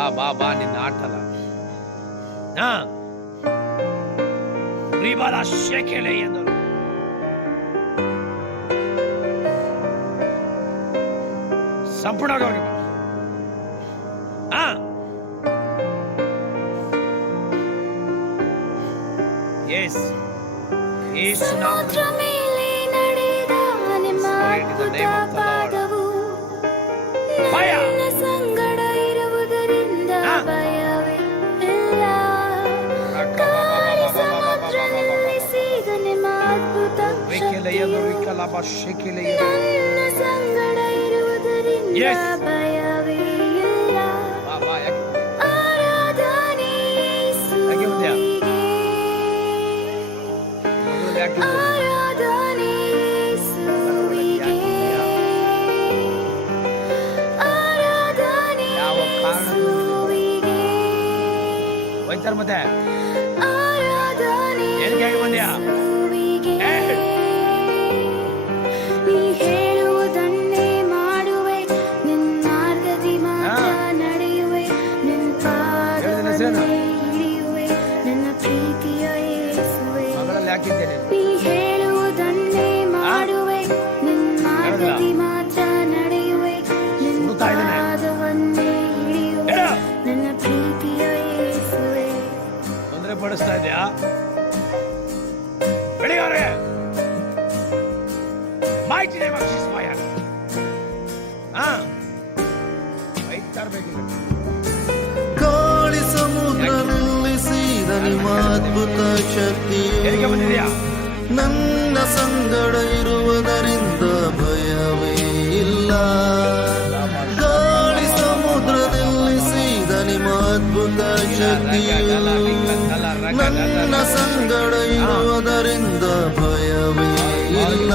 ಬಾ ಬಾ ಬಾ ನಿನ್ನ ಆಟಲ ರಿಬಲ ಶೇಕೆಲೆ ಎಂದರು. ಸಂಪೂರ್ಣವಾಗಿ ಎಸ್ ಯೇಸು ನಾಮದಲ್ಲಿ ಭಯ ಸಂಗಡ ಇರುವುದರಿಂದ ಭಯವೇ ಇಲ್ಲ. ಸಮುದ್ರ ನಿಲ್ಲಿಸಿದ ನಿಮ್ಮ ಅದ್ಭುತ ಶಕ್ತಿ ನನ್ನ ಸಂಗಡ ಇರುವುದರಿಂದ ಭಯವೇ ಇಲ್ಲ. ಆರಾಧನೆ ಯೇಸುವಿಗೆ, ಆರಾಧನೆ ಯೇಸುವಿಗೆ, ಆರಾಧನೆ ಯೇಸುವಿಗೆ, ಮತ್ತೆ ಆರಾಧನೆ ಯೇಸುವಿಗೆ. ನೀ ಹೇಳುವುದನ್ನೇ ಮಾಡುವೆ, ನಿನ್ನ ಮಾರ್ಗದಿ ಮಾತ್ರ ನಡೆಯುವೆ, ನಿನ್ನ ಪಾದವನ್ನೇ ಹಿಡಿಯುವೆ, ನನ್ನ ಪ್ರೀತಿಯ ಯೇಸುವೆ. ನೀ ಹೇಳುವುದನ್ನೇ ಮಾಡುವೆ, ನಿನ್ನ ಮಾರ್ಗದಿ ಮಾತ್ರ ನಡೆಯುವೆ, ನಿನ್ನ ಪಾದವನ್ನೇ ಹಿಡಿಯುವೆ, ನನ್ನ ಪ್ರೀತಿಯ ಯೇಸುವೆ. ತೊಂದರೆ ಪಡಿಸ್ತಾ ಇದೆಯಾ ಬೆಳಿಗಾರೆ? ಮಾಹಿತಿ ಗಾಳಿ ಸಮುದ್ರ ನಿಲ್ಲಿಸಿದ ನಿಮ್ಮ ಅದ್ಭುತ ಶಕ್ತಿಯು ನನ್ನ ಸಂಗಡ ಇರುವುದರಿಂದ ಭಯವೇ ಇಲ್ಲ. ಗಾಳಿ ಸಮುದ್ರ ನಿಲ್ಲಿಸಿದ ನಿಮ್ಮ ಅದ್ಭುತ ಶಕ್ತಿಯು ನನ್ನ ಸಂಗಡ ಇರುವುದರಿಂದ ಭಯವೇ ಇಲ್ಲ.